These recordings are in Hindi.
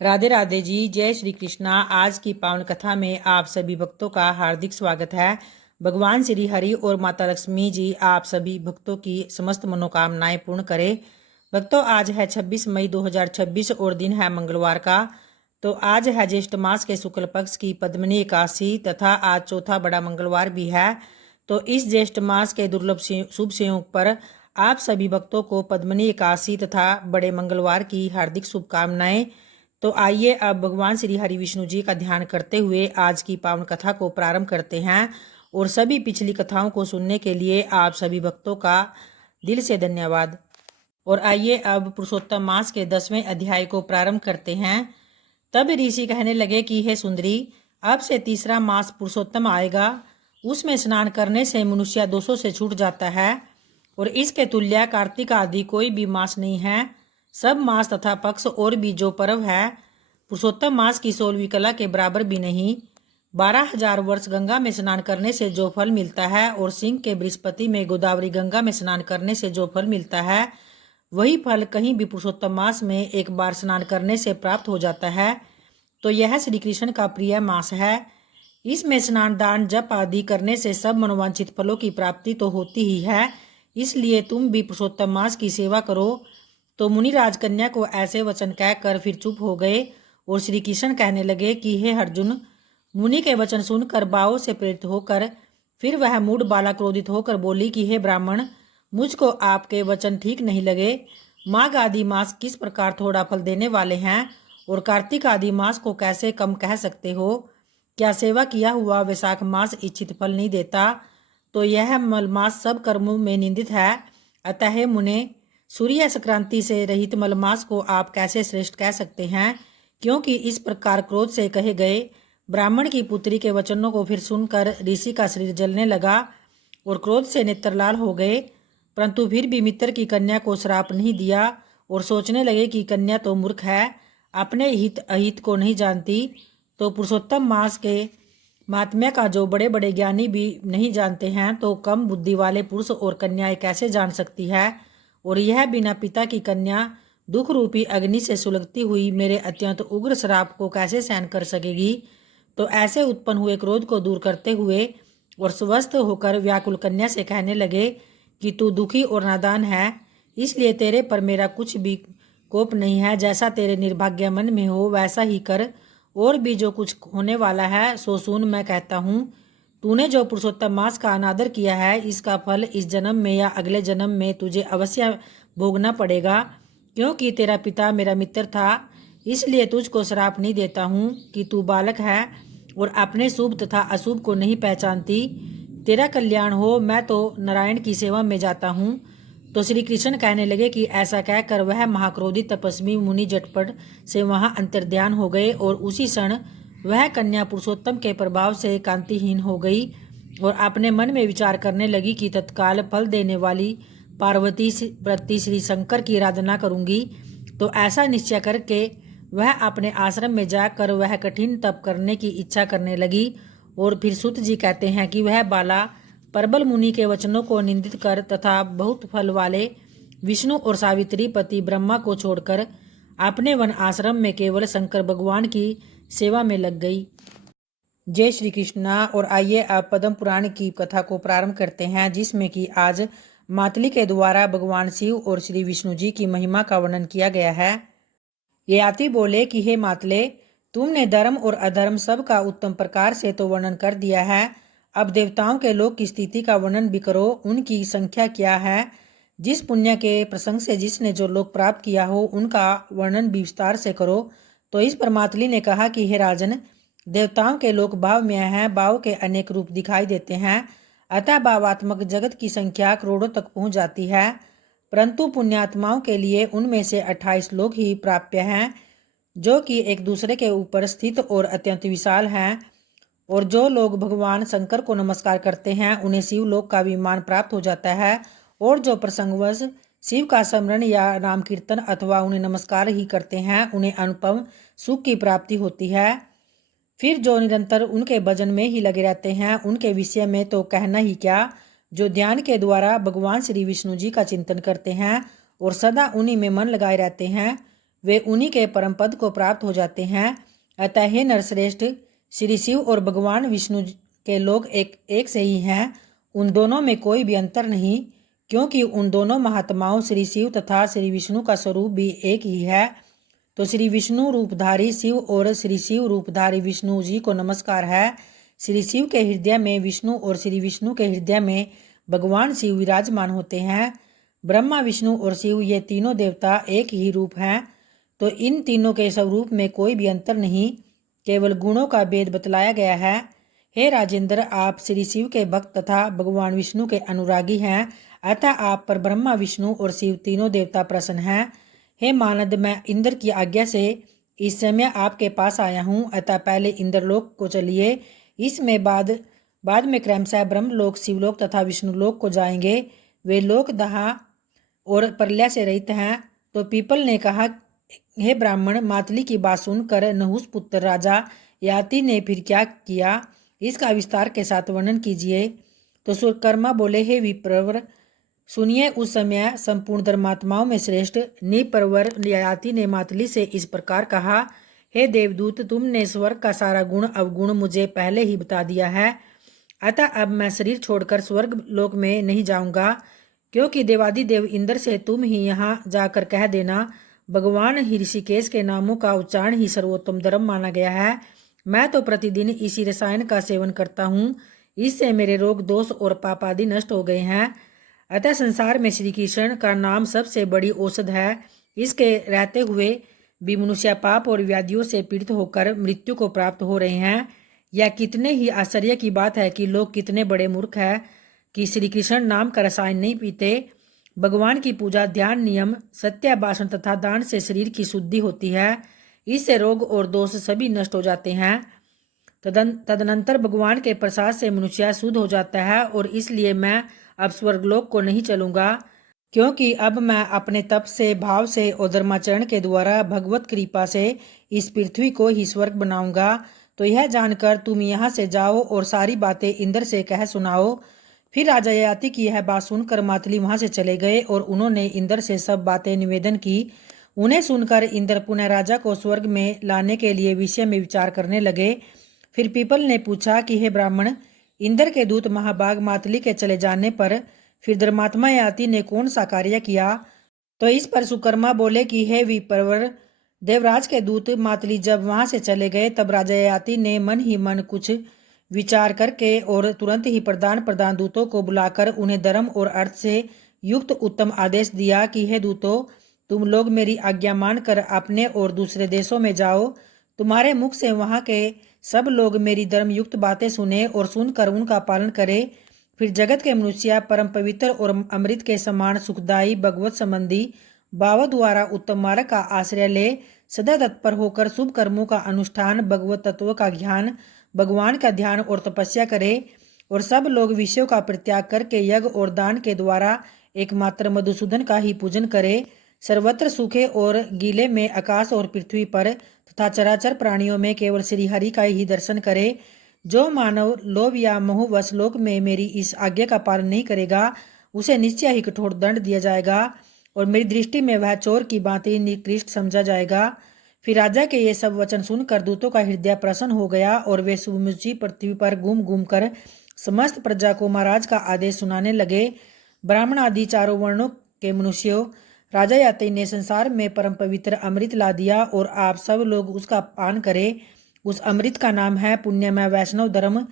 राधे राधे जी। जय श्री कृष्णा। आज की पावन कथा में आप सभी भक्तों का हार्दिक स्वागत है। भगवान श्री हरि और माता लक्ष्मी जी आप सभी भक्तों की समस्त मनोकामनाएं पूर्ण करें। भक्तों, आज है 26 मई 2026 और दिन है मंगलवार का। तो आज है ज्येष्ठ मास के शुक्ल पक्ष की पद्मिनी एकादशी तथा आज चौथा बड़ा मंगलवार भी है। तो इस ज्येष्ठ मास के दुर्लभ शुभ संयोग पर आप सभी भक्तों को पद्मिनी एकादशी तथा बड़े मंगलवार की हार्दिक शुभकामनाएं। तो आइए अब भगवान श्री हरि विष्णु जी का ध्यान करते हुए आज की पावन कथा को प्रारंभ करते हैं। और सभी पिछली कथाओं को सुनने के लिए आप सभी भक्तों का दिल से धन्यवाद। और आइए अब पुरुषोत्तम मास के 10वें अध्याय को प्रारंभ करते हैं। तब ऋषि कहने लगे कि हे सुंदरी, अब से तीसरा मास पुरुषोत्तम आएगा। उसमें स्नान करने से मनुष्य दोषों से छूट जाता है और इसके तुल्य कार्तिक आदि कोई भी मास नहीं है। सब मास तथा पक्ष और भी जो पर्व है पुरुषोत्तम मास की 16वीं कला के बराबर भी नहीं। 12,000 वर्ष गंगा में स्नान करने से जो फल मिलता है और सिंह के बृहस्पति में गोदावरी गंगा में स्नान करने से जो फल मिलता है वही फल कहीं भी पुरुषोत्तम मास में एक बार स्नान करने से प्राप्त हो जाता है। तो यह श्री कृष्ण का प्रिय मास है। इसमें स्नान दान जप आदि करने से सब मनोवांछित फलों की प्राप्ति तो होती ही है, इसलिए तुम भी पुरुषोत्तम मास की सेवा करो। तो मुनिराज कन्या को ऐसे वचन कहकर फिर चुप हो गए और श्री कृष्ण कहने लगे कि हे अर्जुन, मुनि के वचन सुनकर भावों से प्रेरित होकर फिर वह मूढ़ बाला क्रोधित होकर बोली कि हे ब्राह्मण, मुझको आपके वचन ठीक नहीं लगे। माघ आदि मास किस प्रकार थोड़ा फल देने वाले हैं और कार्तिक आदि मास को कैसे कम कह सकते हो? क्या सेवा किया हुआ वैशाख मास इच्छित फल नहीं देता? तो यह मलमास सब कर्मों में निंदित है। अतः मुने, सूर्य संक्रांति से रहित मलमास को आप कैसे श्रेष्ठ कह सकते हैं? क्योंकि इस प्रकार क्रोध से कहे गए ब्राह्मण की पुत्री के वचनों को फिर सुनकर ऋषि का शरीर जलने लगा और क्रोध से नेत्र लाल हो गए। परंतु फिर भी मित्र की कन्या को श्राप नहीं दिया और सोचने लगे कि कन्या तो मूर्ख है, अपने हित अहित को नहीं जानती। तो पुरुषोत्तम मास के महात्म्य का जो बड़े बड़े ज्ञानी भी नहीं जानते हैं, तो कम बुद्धि वाले पुरुष और कन्याएं कैसे जान सकती है? और यह बिना पिता की कन्या दुख रूपी अग्नि से सुलगती हुई मेरे अत्यंत उग्र श्राप को कैसे सहन कर सकेगी? तो ऐसे उत्पन्न हुए क्रोध को दूर करते हुए और स्वस्थ होकर व्याकुल कन्या से कहने लगे कि तू दुखी और नादान है, इसलिए तेरे पर मेरा कुछ भी कोप नहीं है। जैसा तेरे निर्भाग्य मन में हो वैसा ही कर, और भी जो कुछ होने वाला है सो सुन। मैं कहता हूँ, तूने जो पुरुषोत्तम मास का अनादर किया है इसका फल इस जन्म में या अगले जन्म में तुझे अवश्य भोगना पड़ेगा। क्योंकि तेरा पिता मेरा मित्र था, इसलिए तुझको श्राप नहीं देता हूँ कि तू बालक है और अपने शुभ तथा अशुभ को नहीं पहचानती। तेरा कल्याण हो, मैं तो नारायण की सेवा में जाता हूँ। तो श्री कृष्ण कहने लगे कि ऐसा कहकर वह महाक्रोधित तपस्वी मुनि झटपट से वहां अंतर्ध्यान हो गए और उसी क्षण वह कन्या पुरुषोत्तम के प्रभाव से कांतिहीन हो गई और अपने मन में विचार करने लगी कि तत्काल फल देने वाली पार्वती प्रति श्री शंकर की आराधना करूंगी। तो ऐसा निश्चय करके वह अपने आश्रम में जाकर वह कठिन तप करने की इच्छा करने लगी। और फिर सुत जी कहते हैं कि वह बाला परबल मुनि के वचनों को निंदित कर तथा बहुत फल वाले विष्णु और सावित्री पति ब्रह्मा को छोड़कर अपने वन आश्रम में केवल शंकर भगवान की सेवा में लग गई। जय श्री कृष्णा। और आइए अब पद्म पुराण की कथा को प्रारंभ करते हैं, जिसमें कि आज मातली के द्वारा भगवान शिव और श्री विष्णु जी की महिमा का वर्णन किया गया है। ययाति बोले कि हे मातले, तुमने धर्म और अधर्म सब का उत्तम प्रकार से तो वर्णन कर दिया है। अब देवताओं के लोक की स्थिति का वर्णन भी करो, उनकी संख्या क्या है? जिस पुण्य के प्रसंग से जिसने जो लोक प्राप्त किया हो उनका वर्णन भी विस्तार से करो। तो इस पर मातली ने कहा कि हे राजन, देवताओं के लोक भावमय हैं, भाव के अनेक रूप दिखाई देते हैं, अतः भावात्मक जगत की संख्या करोड़ों तक पहुंच जाती है। परंतु पुण्यात्माओं के लिए उनमें से 28 लोक ही प्राप्य हैं, जो कि एक दूसरे के ऊपर स्थित और अत्यंत विशाल हैं। और जो लोग भगवान शंकर को नमस्कार करते हैं उन्हें शिवलोक का विमान प्राप्त हो जाता है। और जो प्रसंगवश शिव का स्मरण या नाम कीर्तन अथवा उन्हें नमस्कार ही करते हैं उन्हें अनुपम सुख की प्राप्ति होती है। फिर जो निरंतर उनके भजन में ही लगे रहते हैं उनके विषय में तो कहना ही क्या। जो ध्यान के द्वारा भगवान श्री विष्णु जी का चिंतन करते हैं और सदा उन्हीं में मन लगाए रहते हैं वे उन्हीं के परम पद को प्राप्त हो जाते हैं। अतः हे नरश्रेष्ठ, श्री शिव और भगवान विष्णु के लोग एक से ही हैं, उन दोनों में कोई भी अंतर नहीं, क्योंकि उन दोनों महात्माओं श्री शिव तथा श्री विष्णु का स्वरूप भी एक ही है। तो श्री विष्णु रूपधारी शिव और श्री शिव रूपधारी विष्णु जी को नमस्कार है। श्री शिव के हृदय में विष्णु और श्री विष्णु के हृदय में भगवान शिव विराजमान होते हैं। ब्रह्मा, विष्णु और शिव ये तीनों देवता एक ही रूप हैं, तो इन तीनों के स्वरूप में कोई भी अंतर नहीं, केवल गुणों का भेद बतलाया गया है। हे राजेंद्र, आप श्री शिव के भक्त तथा भगवान विष्णु के अनुरागी हैं, अतः आप पर ब्रह्मा, विष्णु और शिव तीनों देवता प्रसन्न हैं। हे मानद, मैं इंद्र की आज्ञा से इस समय आपके पास आया हूँ, अतः पहले इंद्रलोक को चलिए, इसमें बाद में क्रमशः ब्रह्मलोक, शिवलोक तथा विष्णुलोक को जाएंगे। वे लोक दहा और प्रलय से रहित हैं। तो पीपल ने कहा, हे ब्राह्मण, मातली की बात सुनकर नहुस पुत्र राजा याति ने फिर क्या किया, इसका विस्तार के साथ वर्णन कीजिए। तो सुकर्मा बोले, हे विप्रवर, सुनिए। उस समय संपूर्ण धर्मात्माओं में श्रेष्ठ निप्रवर याति ने मातली से इस प्रकार कहा, हे देवदूत, तुमने स्वर्ग का सारा गुण अवगुण मुझे पहले ही बता दिया है, अतः अब मैं शरीर छोड़कर स्वर्ग लोक में नहीं जाऊंगा, क्योंकि देवादिदेव इंद्र से तुम ही यहाँ जाकर कह देना, भगवान ऋषिकेश के नामों का उच्चारण ही सर्वोत्तम धर्म माना गया है। मैं तो प्रतिदिन इसी रसायन का सेवन करता हूँ, इससे मेरे रोग दोष और पाप आदि नष्ट हो गए हैं। अतः संसार में श्री कृष्ण का नाम सबसे बड़ी औषध है। इसके रहते हुए भी मनुष्य पाप और व्याधियों से पीड़ित होकर मृत्यु को प्राप्त हो रहे हैं। यह कितने ही आश्चर्य की बात है कि लोग कितने बड़े मूर्ख हैं कि श्री कृष्ण नाम का रसायन नहीं पीते। भगवान की पूजा, ध्यान, नियम, सत्य भाषण तथा दान से शरीर की शुद्धि होती है, इससे रोग और दोष सभी नष्ट हो जाते हैं। तदनंतर भगवान के प्रसाद से मनुष्य शुद्ध हो जाता है, और इसलिए मैं अब स्वर्गलोक को नहीं चलूंगा, क्योंकि अब मैं अपने तप से, भाव से और धर्माचरण के द्वारा भगवत कृपा से इस पृथ्वी को ही स्वर्ग बनाऊंगा। तो यह जानकर तुम यहाँ से जाओ और सारी बातें इंद्र से कह सुनाओ। फिर राजा ययाति की यह बात सुनकर मातली वहां से चले गए और उन्होंने इंद्र से सब बातें निवेदन की। उन्हें सुनकर इंद्र पुनः राजा को स्वर्ग में लाने के लिए विषय में विचार करने लगे। फिर पीपल ने पूछा कि हे ब्राह्मण, इंद्र के दूत महाभाग मातली के चले जाने पर फिर धर्मात्मा ययाति ने कौन सा कार्य किया? तो इस पर सुकर्मा बोले कि हे विप्रवर, देवराज के दूत मातली जब वहां से चले गए, तब राजा ययाति ने मन ही मन कुछ विचार करके और तुरंत ही प्रधान दूतों को बुलाकर उन्हें धर्म और अर्थ से युक्त उत्तम आदेश दिया कि हे दूतों, तुम लोग मेरी आज्ञा मानकर अपने और दूसरे देशों में जाओ। तुम्हारे मुख से वहां के सब लोग मेरी धर्म युक्त बातें सुने और सुनकर उनका पालन करे। फिर जगत के मनुष्य परम पवित्र और अमृत के समान सुखदायी भगवत संबंधी भाव द्वारा उत्तम मार्ग का आश्रय ले सदा तत्पर होकर शुभ कर्मों का अनुष्ठान, भगवत तत्व का ज्ञान, भगवान का ध्यान और तपस्या करे। और सब लोग विषयों का परित्याग करके यज्ञ और दान के द्वारा एकमात्र मधुसूदन का ही पूजन करे। सर्वत्र सूखे और गीले में, आकाश और पृथ्वी पर तथा चराचर प्राणियों में केवल श्री हरि का ही दर्शन करे। जो मानव लोभ या मोहवश लोक में मेरी इस आज्ञा का पालन नहीं करेगा, उसे निश्चय ही कठोर दंड दिया जाएगा और मेरी दृष्टि में वह चोर की भांति निकृष्ट समझा जाएगा। फिर राजा के ये सब वचन सुनकर दूतों का हृदय प्रसन्न हो गया और वे सुमुची पृथ्वी पर घूम घूम कर समस्त प्रजा को महाराज का आदेश सुनाने लगे। ब्राह्मण आदि चारों वर्णों के मनुष्यों, राजा याति ने संसार में परम पवित्र अमृत ला दिया और आप सब लोग उसका पान करें। उस अमृत का नाम है पुण्यमय वैष्णव धर्म।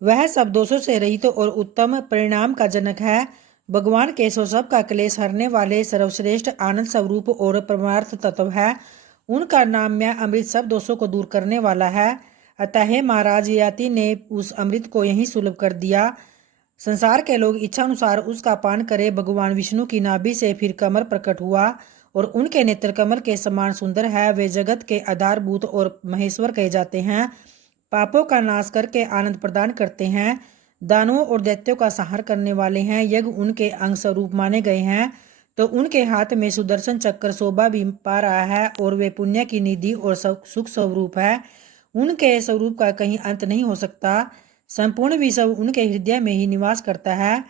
वह सब दोषों से रहित और उत्तम परिणाम का जनक है। भगवान केशव सब का क्लेश हरने वाले सर्वश्रेष्ठ आनंद स्वरूप और परमार्थ तत्व है। उनका नाम्य अमृत सब दोषों को दूर करने वाला है। अतः हे महाराज, ययाति ने उस अमृत को यहीं सुलभ कर दिया। संसार के लोग इच्छानुसार उसका पान करे। भगवान विष्णु की नाभि से फिर कमल प्रकट हुआ और उनके नेत्र कमल के समान सुंदर है। वे जगत के आधारभूत और महेश्वर कहे जाते हैं। पापों का नाश करके आनंद प्रदान करते हैं। दानवों और दैत्यों का संहार करने वाले हैं। यज्ञ उनके अंग स्वरूप माने गए हैं। तो उनके हाथ में सुदर्शन चक्र शोभा भी पा रहा है और वे पुण्य की निधि और सुख स्वरूप है। उनके स्वरूप का कहीं अंत नहीं हो सकता। संपूर्ण विश्व उनके हृदय में ही निवास करता है।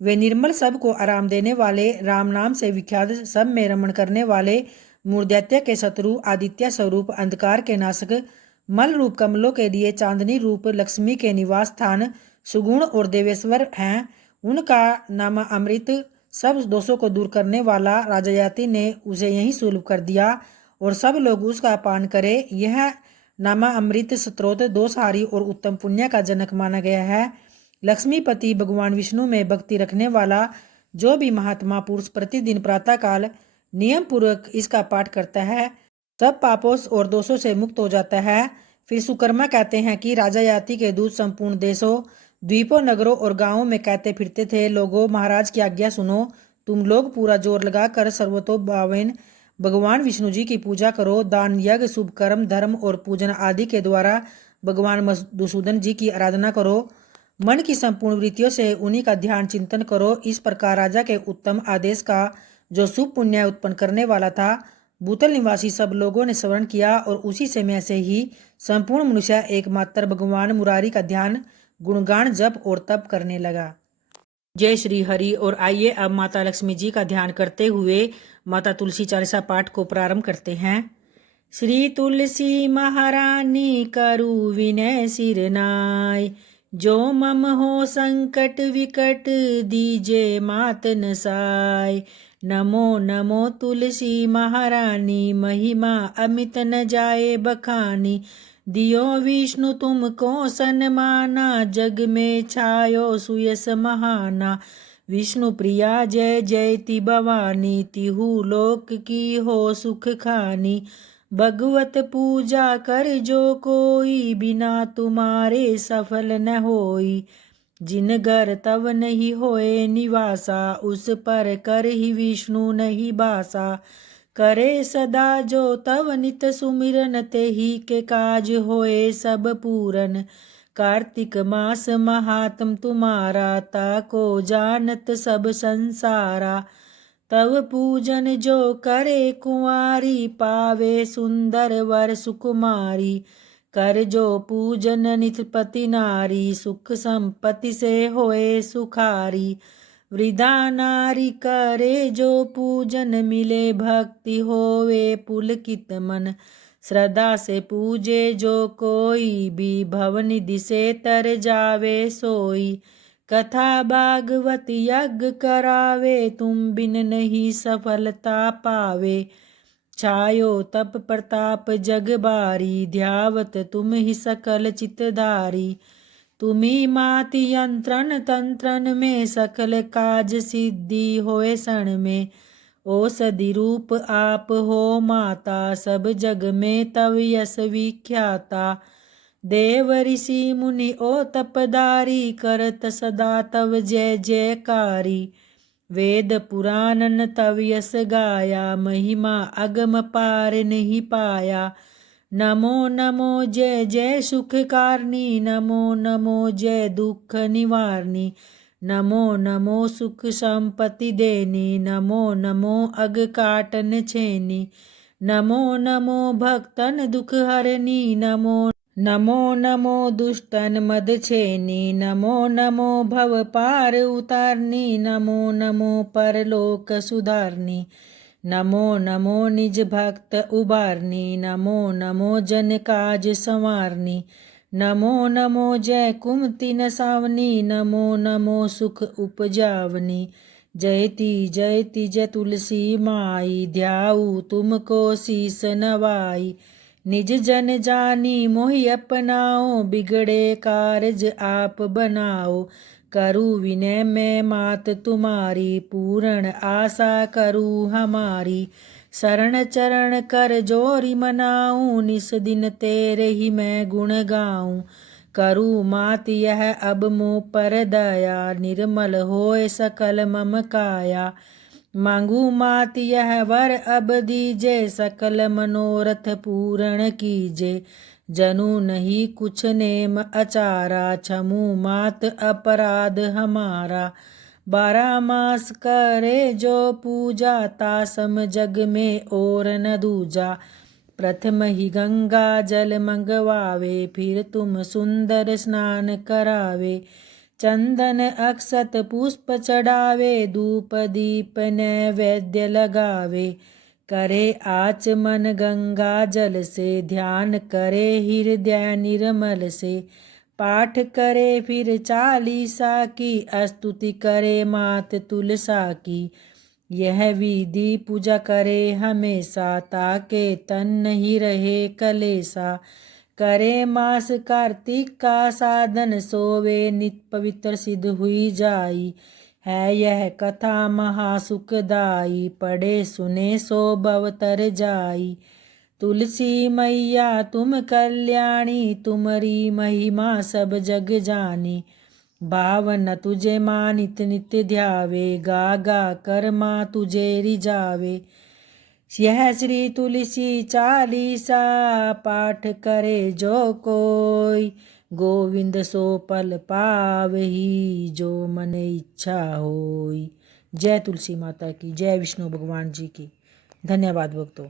वे निर्मल, सबको आराम देने वाले, राम नाम से विख्यात, सब में रमण करने वाले, मूर्दैत्य के शत्रु, आदित्य स्वरूप, अंधकार के नाशक, मल रूप कमलों के लिए चांदनी रूप लक्ष्मी के निवास स्थान, सुगुण और देवेश्वर हैं। उनका नाम अमृत सब दोषों को दूर करने वाला। राजा याति ने उसे यहीं सुलभ कर दिया और सब लोग उसका पान करें। यह नामा अमृत स्त्रोत दोषहारी और उत्तम पुण्य का जनक माना गया है। लक्ष्मीपति भगवान विष्णु में भक्ति रखने वाला जो भी महात्मा पुरुष प्रतिदिन प्रातःकाल नियम पूर्वक इसका पाठ करता है सब पापों और दोषों से मुक्त हो जाता है। फिर सुकर्मा कहते हैं कि राजा याति के दूत संपूर्ण देशों, द्वीपों, नगरों और गांवों में कहते फिरते थे, लोगों, महाराज की आज्ञा सुनो। तुम लोग पूरा जोर लगाकर सर्वतोभावेन भगवान विष्णु जी की पूजा करो। दान, यज्ञ, शुभ कर्म, धर्म और पूजन आदि के द्वारा भगवान मधुसूदन जी की आराधना करो। मन की संपूर्ण वृत्तियों से उन्हीं का ध्यान चिंतन करो। इस प्रकार राजा के उत्तम आदेश का जो शुभ पुण्य उत्पन्न करने वाला था, भूतल निवासी सब लोगों ने स्मरण किया और उसी समय से ही संपूर्ण मनुष्य एकमात्र भगवान मुरारी का ध्यान, गुणगान, जप और तप करने लगा। जय श्री हरि। और आइए अब माता लक्ष्मी जी का ध्यान करते हुए माता तुलसी चालीसा पाठ को प्रारंभ करते हैं। श्री तुलसी महारानी करु विनय सिर नाय, जो मम हो संकट विकट दीजे मात नसाय। नमो नमो तुलसी महारानी, महिमा अमित न जाए बखानी। दियो विष्णु तुमको सन्माना, जग में छायो सुयस महाना। विष्णु प्रिया जय जयति भवानी, तिहु लोक की हो सुख खानी। भगवत पूजा कर जो कोई, बिना तुम्हारे सफल न होई। जिन घर तव नहीं होए निवासा, उस पर कर ही विष्णु नहीं बासा। करे सदा जो तव नित सुमिरन, ते ही के काज होए सब पूरन। कार्तिक मास महात्म तुम्हारा, ताको जानत सब संसारा। तव पूजन जो करे कुंवारी, पावे सुंदर वर सुकुमारी। कर जो पूजन नितपति नारी, सुख संपत्ति से होए सुखारी। वृद्धा नारी करे जो पूजन, मिले भक्ति होवे पुलकित मन। श्रद्धा से पूजे जो कोई भी, भवनिधि से तर जावे सोई। कथा भागवत यज्ञ करावे, तुम बिन नहीं सफलता पावे। छायो तप प्रताप जग बारी, ध्यावत तुम ही सकल चितधारी। तुम्ही माति यंत्रन तंत्रन में, सकल काज सिद्धि होए क्षण में। औषधि रूप आप हो माता, सब जग में तव यश विख्याता। देव ऋषि मुनि ओ तपदारी, करत सदा तव जय जयकारी। वेद पुराणन तव यश गाया, महिमा अगम पार नहीं पाया। नमो नमो जय जय सुख कारणी, नमो नमो जय दुख निवारणी। नमो नमो सुख संपत्ति देनी, नमो नमो अग काटन छेनी। नमो नमो भक्तन दुख हरनी, नमो नमो नमो दुष्टन मद छेनी। नमो नमो भव पार उतारनी, नमो नमो परलोक सुधारनी। नमो नमो निज भक्त उबारनी, नमो नमो जन काज संवारनी। नमो नमो जय कुमति नसावनी, नमो नमो सुख उपजावनी। जयति जयति जय तुलसी माई, ध्याऊ तुमको शीस नवाई। निज जन जानी मोहि अपनाओ, बिगड़े कारज आप बनाओ। करू विनय में मात तुम्हारी, पूर्ण आशा करू हमारी। शरण चरण कर जोरी मनाऊं, निस दिन तेरे ही मैं गुण गाऊं। करू मात यह अब मोह पर दया, निर्मल होए सकल मम काया। मांगू मात यह वर अब दीजे, सकल मनोरथ पूर्ण कीजे। जनु नहीं कुछ नेम अचारा, क्षमु मात अपराध हमारा। 12 मास करे जो पूजा, तासम जग में और न दूजा। प्रथम ही गंगा जल मंगवावे, फिर तुम सुंदर स्नान करावे। चंदन अक्षत पुष्प चढ़ावे, धूप दीप नैवेद्य लगावे। करे आचमन गंगा जल से, ध्यान करे हृदय निर्मल से। पाठ करे फिर चालीसा की, स्तुति करे मात तुलसा की। यह विधि पूजा करे हमेशा, ताके तन नहीं रहे कलेसा। करे मास कार्तिक का साधन, सोवे नित पवित्र सिद्ध हुई जाई। है यह कथा महासुखदाई, पढ़े सुने सो भव तर जाई। तुलसी मैया तुम कल्याणी, तुमरी महिमा सब जग जानी। भावन तुझे माँ नित नित्य ध्यावे, गा गा कर माँ तुझे रिझावे। यह श्री तुलसी चालीसा, पाठ करे जो कोई। गोविंद सो पल पावही, जो मन इच्छा होई। जय तुलसी माता की, जय विष्णु भगवान जी की। धन्यवाद भक्तों।